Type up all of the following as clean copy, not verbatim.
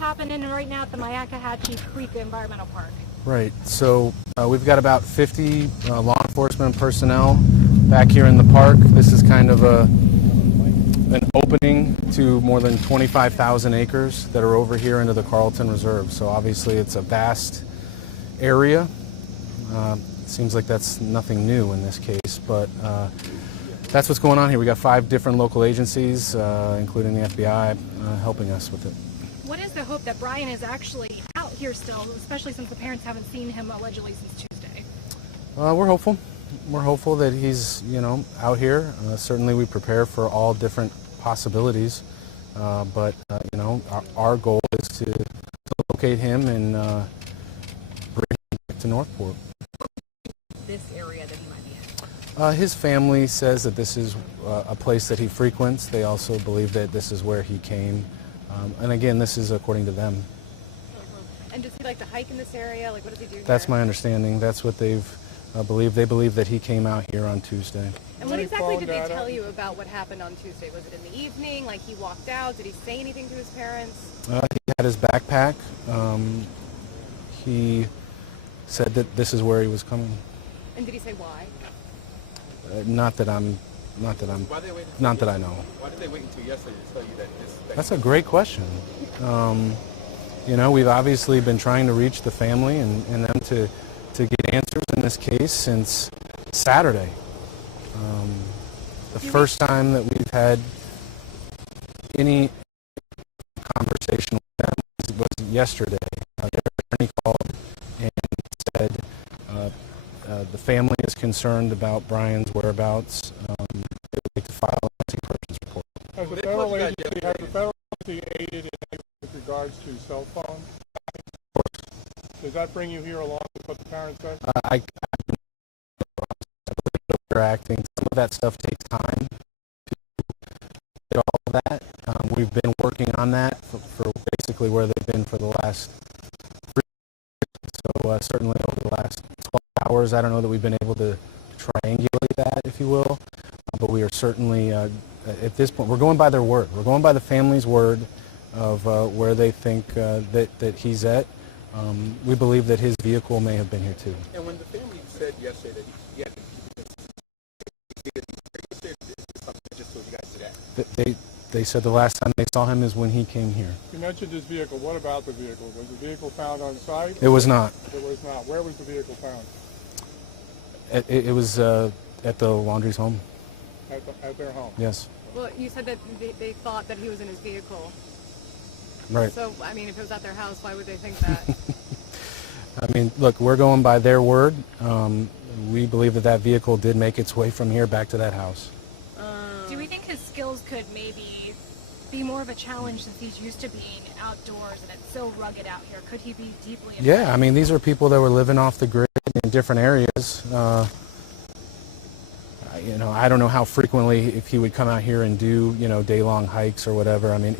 happening right now at the Myakkahatchee Creek Environmental Park? Right. So we've got about 50 law enforcement personnel back here in the park. This is kind of an opening to more than 25,000 acres that are over here into the Carlton Reserve. So obviously it's a vast area. Seems like that's nothing new in this case, but that's what's going on here. We got 5 different local agencies, including the FBI, helping us with it. What is the hope that Brian is actually out here still, especially since the parents haven't seen him allegedly since Tuesday? We're hopeful. We're hopeful that he's, out here. Certainly we prepare for all different possibilities, but our goal is to locate him and bring him back to Northport. This area that he might be in? His family says that this is a place that he frequents. They also believe that this is where he came. And again, this is according to them. And does he like to hike in this area? Like, what does he do here? That's my understanding. That's what they've believed. They believe that he came out here on Tuesday. And what exactly did they tell you about what happened on Tuesday? Was it in the evening? Like he walked out? Did he say anything to his parents? He had his backpack. He said that this is where he was coming. And did he say why? Not that I know. Why did they wait until yesterday to tell you that this? That's a great question. We've obviously been trying to reach the family and them to get answers in this case since Saturday. The first time that we've had any conversation with them was yesterday. Their attorney called and said the family is concerned about Brian's whereabouts. They would like to file a missing persons report. Has the federal agency aided in with regards to cell phones? Of course. Does that bring you here along with what the parents said? I believe they're acting. Some of that stuff takes time to get all of that. We've been working on that for basically where they've been for the last 3 years. So certainly over the last 12 hours, I don't know that we've been able to triangulate that, if you will. But we are certainly, at this point, we're going by their word. We're going by the family's word of where they think that he's at. We believe that his vehicle may have been here too. And when the family said yesterday that he had just so you guys did that. They said the last time they saw him is when he came here. You mentioned his vehicle. What about the vehicle? Was the vehicle found on site? It was not. It was not. Where was the vehicle found? It was at the Laundrie's home. At their home? Yes. Well, you said that they thought that he was in his vehicle. Right. So, I mean, if it was at their house, why would they think that? I mean, look, we're going by their word. We believe that vehicle did make its way from here back to that house. Do we think his skills could maybe be more of a challenge since he's used to being outdoors and it's so rugged out here? Could he be deeply affected? Yeah, I mean, these are people that were living off the grid in different areas. I don't know how frequently if he would come out here and do, day-long hikes or whatever. I mean,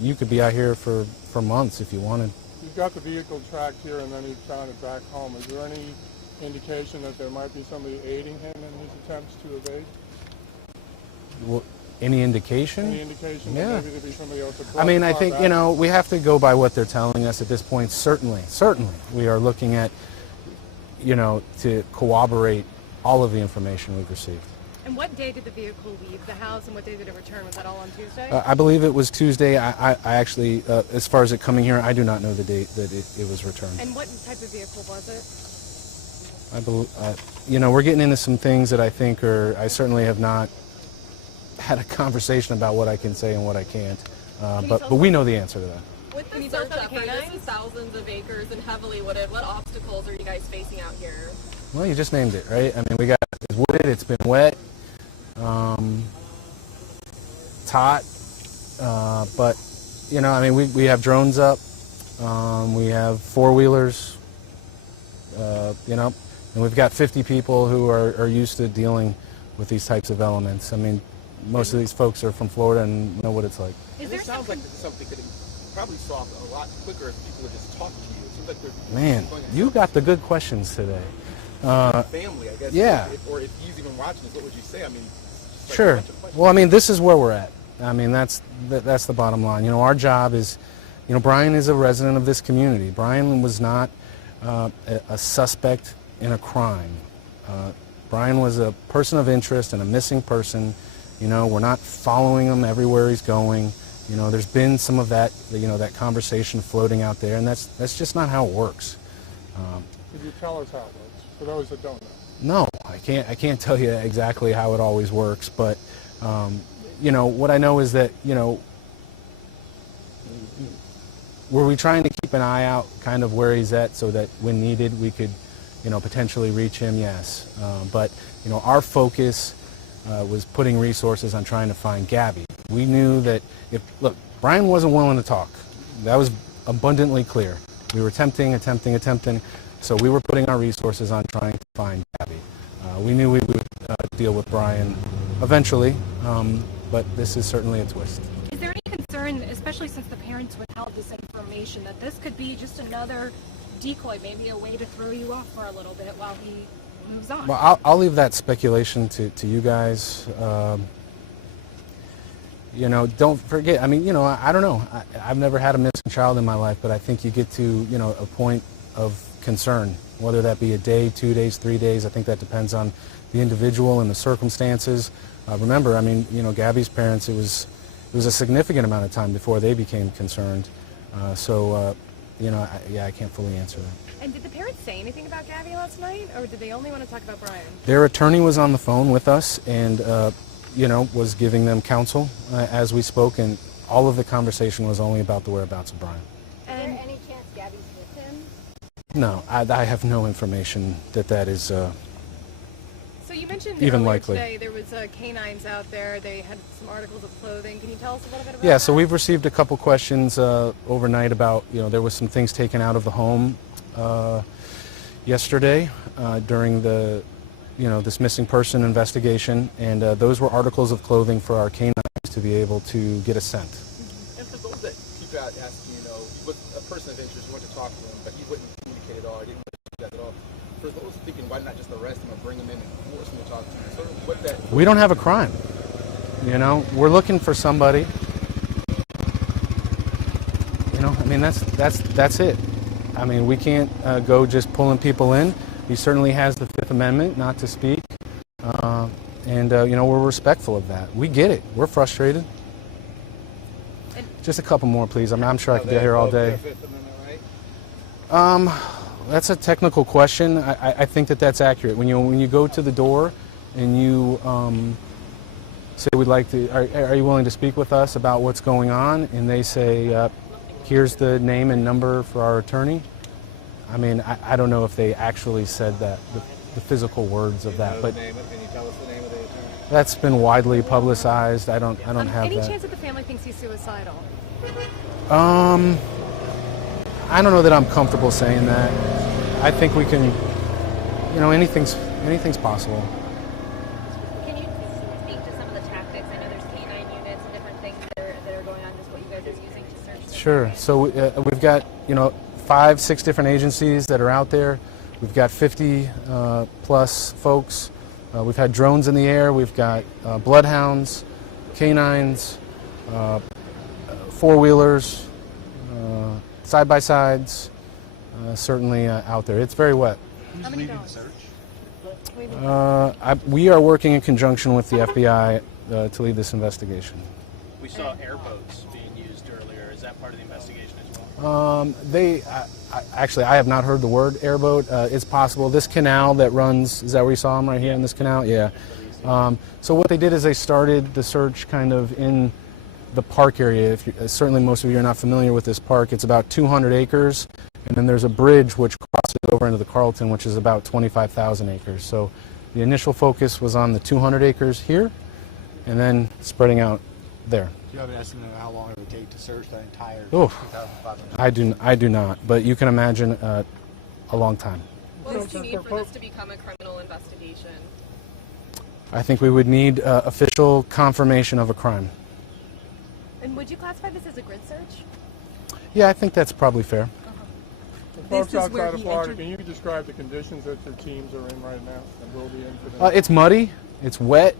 you could be out here for months if you wanted. You've got the vehicle tracked here and then you found it back home. Is there any indication that there might be somebody aiding him in his attempts to evade? Well, any indication? Any indication Yeah. that maybe there'd be somebody else that I mean, I brought the think, car back? we have to go by what they're telling us at this point. Certainly, we are looking at, to corroborate all of the information we've received. And what day did the vehicle leave the house and what day did it return? Was that all on Tuesday? I believe it was Tuesday. I actually, as far as it coming here, I do not know the date that it was returned. And what type of vehicle was it? I believe, we're getting into some things that I think I certainly have not had a conversation about what I can say and what I can't. But we know the answer to that. With the search effort, this is thousands of acres and heavily wooded. What obstacles are you guys facing out here? Well, you just named it, right? I mean, it's wooded, it's been wet, it's hot, but, we have drones up, we have four-wheelers, and we've got 50 people who are used to dealing with these types of elements. I mean, most of these folks are from Florida and know what it's like. It sounds like this is something that could probably solve a lot quicker if people would just talk to you. It seems like they're Man, you got the good questions today. Family, I guess. Yeah. Or if he's even watching this, what would you say? I mean, sure. Well, I mean, this is where we're at. I mean, that's the bottom line. Our job is Brian is a resident of this community. Brian was not a suspect in a crime. Brian was a person of interest and a missing person. We're not following him everywhere he's going. There's been some of that, that conversation floating out there, and that's just not how it works. Could you tell us how it works, for those that don't know? No, I can't tell you exactly how it always works, but what I know is that were we trying to keep an eye out kind of where he's at so that when needed we could potentially reach him? Yes, but our focus was putting resources on trying to find Gabby. We knew that look, Brian wasn't willing to talk. That was abundantly clear. We were attempting, so we were putting our resources on trying to find Gabby. We knew we would deal with Brian eventually, but this is certainly a twist. Is there any concern, especially since the parents withheld this information, that this could be just another decoy, maybe a way to throw you off for a little bit while he moves on? Well, I'll leave that speculation to you guys. Don't forget, I don't know. I've never had a missing child in my life, but I think you get to, a point of concern, whether that be a day, 2 days, 3 days. I think that depends on the individual and the circumstances. Remember, Gabby's parents, it was a significant amount of time before they became concerned. I can't fully answer that. And did the parents say anything about Gabby last night, or did they only want to talk about Brian? Their attorney was on the phone with us and, was giving them counsel as we spoke, and all of the conversation was only about the whereabouts of Brian. Is there any chance Gabby's with him? No, I have no information that is So you mentioned even earlier likely. today there was canines out there. They had some articles of clothing. Can you tell us a little bit about Yeah, that? so we've received a couple questions overnight about, there was some things taken out of the home yesterday during the, this missing person investigation, and those were articles of clothing for our canines to be able to get a scent. And for those that keep out asking, with a person of interest, you want to talk to him, but he wouldn't communicate at all, he didn't want to do that at all. For those thinking, why not just arrest him or bring him in and force him to talk to you? Sort of what that... We don't have a crime. We're looking for somebody. That's it. We can't go just pulling people in. He certainly has the Fifth Amendment not to speak, and we're respectful of that. We get it. We're frustrated. Just a couple more, please. I'm sure I could be here all day. That's a technical question. I think that's accurate. When you go to the door and you say we'd like to, are you willing to speak with us about what's going on? And they say, here's the name and number for our attorney. I don't know if they actually said that, the physical words of that, but Can you tell us the name of the attorney? that's been widely publicized. I don't have Any that. chance that the family thinks he's suicidal? I don't know that I'm comfortable saying that. I think we can, anything's possible. Can you speak to some of the tactics? I know there's canine units and different things that are going on, just what you guys are using to search the Sure. area. So we've got 5, 6 different agencies that are out there. We've got 50 plus folks. We've had drones in the air. We've got bloodhounds, canines, four-wheelers, side-by-sides, certainly out there. It's very wet. How many dogs? We are working in conjunction with the FBI to lead this investigation. We saw airboats being used earlier. Is that part of the investigation as well? Actually, I have not heard the word airboat. It's possible. This canal that runs, is that where you saw them right here in this canal? Yeah. So what they did is they started the search kind of in the park area. Certainly most of you are not familiar with this park. It's about 200 acres, and then there's a bridge which crosses over into the Carlton, which is about 25,000 acres. So the initial focus was on the 200 acres here, and then spreading out there. Do you have an estimate of how long it would take to search the entire Oh, 2,500? I do not, but you can imagine a long time. What else do you need for this to become a criminal investigation? I think we would need official confirmation of a crime. And would you classify this as a grid search? Yeah, I think that's probably fair. The folks outside of Florida, can you describe the conditions that your teams are in right now and will be in for the It's muddy, it's wet.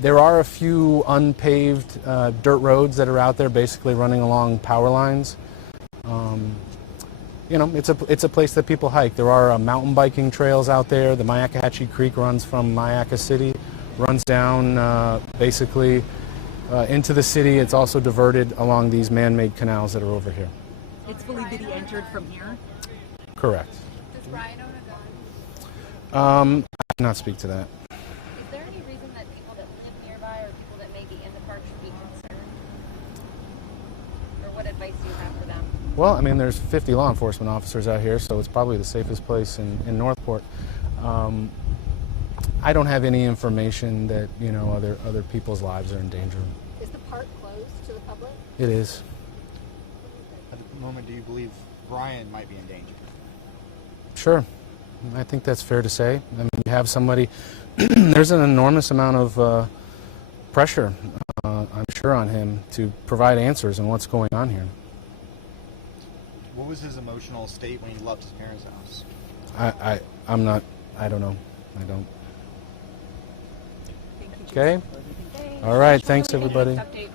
There are a few unpaved dirt roads that are out there basically running along power lines. You know, it's a place that people hike. There are mountain biking trails out there. The Myakkahatchee Creek runs from Myakka City, runs down basically into the city. It's also diverted along these man-made canals that are over here. It's believed that he entered from here? Correct. Does Brian own a gun? I cannot speak to that. Is there any reason that people that live nearby or people that may be in the park should be concerned? Or what advice do you have for them? Well, I mean, there's 50 law enforcement officers out here, so it's probably the safest place in Northport. I don't have any information that, you know, other people's lives are in danger. Is the park closed to the public? It is. At the moment, do you believe Brian might be in danger? Sure. I think that's fair to say. I mean, you have somebody, there's an enormous amount of pressure, I'm sure, on him to provide answers on what's going on here. What was his emotional state when he left his parents' house? I don't know. I don't. Thank you, Okay? All right, thanks everybody. Update